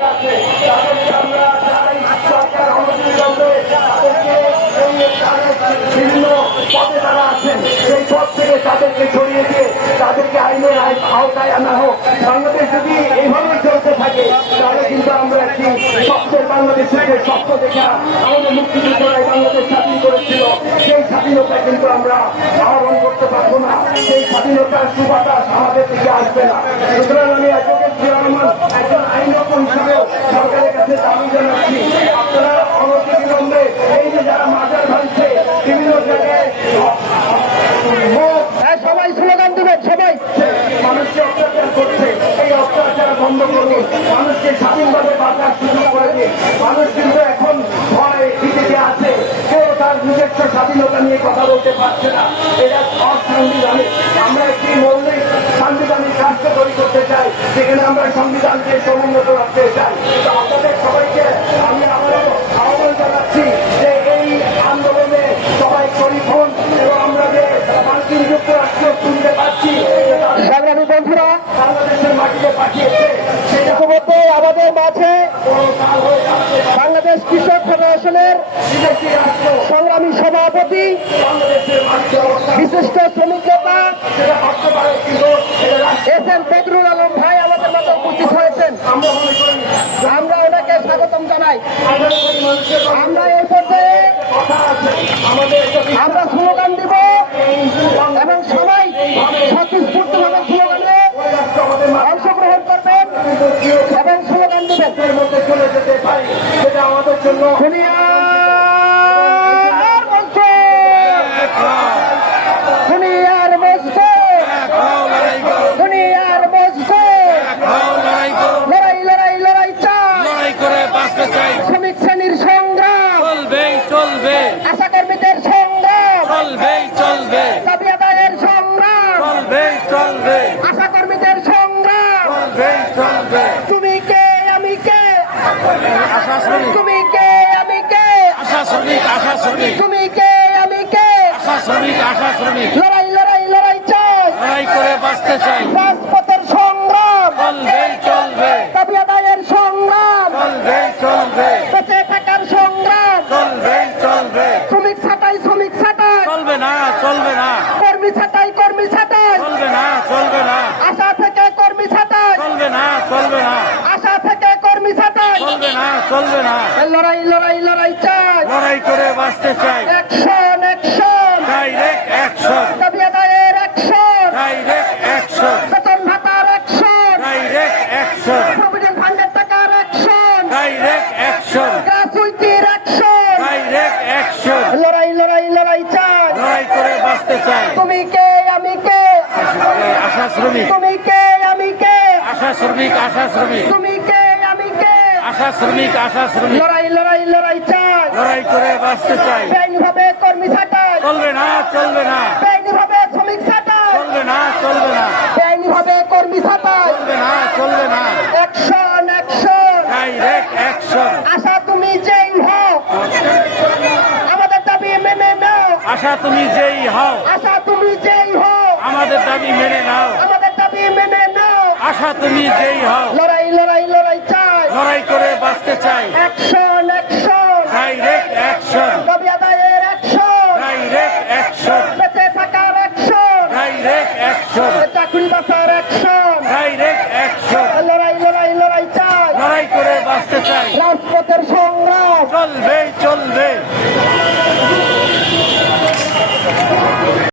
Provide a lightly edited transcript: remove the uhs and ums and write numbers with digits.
চাই। বিভিন্ন পদে তারা আছেন, সেই পদ থেকে তাদেরকে সরিয়ে দিয়ে তাদেরকে আইনের আওতায় আনা হোক। বাংলাদেশ যদি এইভাবে চলতে থাকে তাহলে কিন্তু আমরা একটি স্বপ্নের বাংলাদেশকে স্বপ্ন দেখা আমাদের মুক্তিযুদ্ধরাই বাংলাদেশ স্বাধীন করেছিল, সেই স্বাধীনতা কিন্তু আমরা আহ্বান করতে পারবো না। সেই স্বাধীনতার সুবাতাস আমাদের দিকে আসবে না। সুতরাং আমি অ্যাডভোকেট জিয়াউর রহমান একজন আইনজ্ঞ হিসাবেও সরকারের কাছে দাবি জানাচ্ছি, আপনারা অনতিবিলম্বে এই যে যারা মাজার ভাঙছে বিভিন্ন জায়গায় সবাই স্লোগান দেবেন, সবাই মানুষকে অত্যাচার করছে, এই অত্যাচার বন্ধ করুন, মানুষকে স্বাধীনভাবে বাঁচার সুযোগ করে দিন। মানুষ কিন্তু এখন ভয় ভীতিতে আছে, কেউ তার নিজস্ব স্বাধীনতা নিয়ে কথা বলতে পারছে না, এটা অসাংবিধানিক। আমরা একটি মৌলিক সাংবিধানিক রাষ্ট্র তৈরি করতে চাই, যেখানে আমরা সংবিধানকে সমুন্নত রাখতে চাই। তো আপনাদের সবাইকে আমি আবারও আহ্বান জানাচ্ছি যে এই আন্দোলনে সবাই শরীক হন এবং আমরা যে মার্কিন যুক্তরাষ্ট্র শুনতে পাচ্ছি সংগ্রামী বন্ধুরা, বাংলাদেশের মাটিতে পাঠিয়েছে, সেটা ইতিমধ্যে আমাদের মাঝে বাংলাদেশ কৃষক ফেডারেশনের বিদেশি রাষ্ট্র সংগ্রামী সভাপতি, বাংলাদেশের মাটিতে অবস্থান বিশিষ্ট শ্রমিক নেতা সেটা ভাবতে পারে, কিন্তু এটা রাষ্ট্র এস এম বদরুল আলম ভাই আমাদের মধ্যে উপস্থিত হয়েছেন। আমরা মনে করি আমরা ওনাকে স্বাগতম জানাই। 18 কোটি মানুষের আমরা এই পর্যায়ে কথা আছে, আমাদের একটা আমরা স্লোগান দিব এবং সবাই স্বতঃস্ফূর্তভাবে স্লোগানে অংশগ্রহণ করবেন এবং স্লোগান দিবেন। এর মধ্যে চলে যেতে পারি, সেটা আমাদের জন্য দুনিয়ার মধ্যে দুনিয়ার মধ্যে দুনিয়ার মধ্যে লড়াই লড়াই লড়াই চাই। শ্রমিক শ্রেণীর সংগ্রাম চলবে আশা কর্মীদের সংগ্রাম চলবে দাবি আদায়ের সংগ্রাম চলবে আশা কর্মীদের সংগ্রাম। চলবে তুমি কে আমি কে, আশা শ্রমিক তুমি কে আমি কে, আশা শ্রমিক তুমি কে আমি কে। আশা শ্রমিক লড়াই লড়াই লড়াই চাই, লড়াই করে বাঁচতে চাই। রাজপথের সংগ্রাম চলবে দাবি আদায়ের সংগ্রাম, চলবে বেঁচে থাকার সংগ্রাম। চলবে শ্রমিক ছাঁটাই শ্রমিক ছাঁটাই, চলবে না কর্মী ছাঁটাই কর্মী ছাঁটাই, চলবে না আশা থেকে কর্মী ছাঁটাই, চলবে না আশা থেকে কর্মী ছাঁটাই। চলবে না লড়াই লড়াই লড়াই চাই, লড়াই করে বাঁচতে চাই। অ্যাকশন অ্যাকশন ডাইরেক্ট অ্যাকশন দাবি আদায়ের অ্যাকশন, বেতন ভাতার অ্যাকশন, অ্যাকশন প্রভিডেন্ট ফান্ডের টাকার অ্যাকশন, অ্যাকশন গ্রাসুইটির অ্যাকশন। অ্যাকশন লড়াই লড়াই লড়াই চাই, লড়াই করে বাঁচতে চাই। তুমি কে আমি কে, আশা শ্রমিক তুমি কে আমি কে, আশা শ্রমিক তুমি কে আমি কে। আশা শ্রমিক লড়াই লড়াই লড়াই চাই, লড়াই করে বাঁচতে চাই। বেআইনিভাবে কর্মী ছাঁটাই, চলবে না বেআইনিভাবে শ্রমিক ছাঁটাই, চলবে না বেআইনিভাবে কর্মী ছাঁটাই। চলবে না অ্যাকশন অ্যাকশন ডাইরেক্ট অ্যাকশন আশা তুমি যেই হও আমাদের দাবি মেনে নাও, আশা তুমি যেই হও আশা তুমি যেই হও আমাদের দাবি মেনে নাও। আমাদের দাবি মেনে নাও। আশা তুমি যেই হও লড়াই লড়াই লড়াই চাই, লড়াই করে বাঁচতে চাই। অ্যাকশন অ্যাকশন ডাইরেক্ট অ্যাকশন দাবি আদায়ের অ্যাকশন, অ্যাকশন বেঁচে থাকার অ্যাকশন, অ্যাকশন চাকরি বাঁচার অ্যাকশন। অ্যাকশন লড়াই লড়াই লড়াই চাই, লড়াই করে বাঁচতে চাই। রাজপথের সংগ্রাম চলবে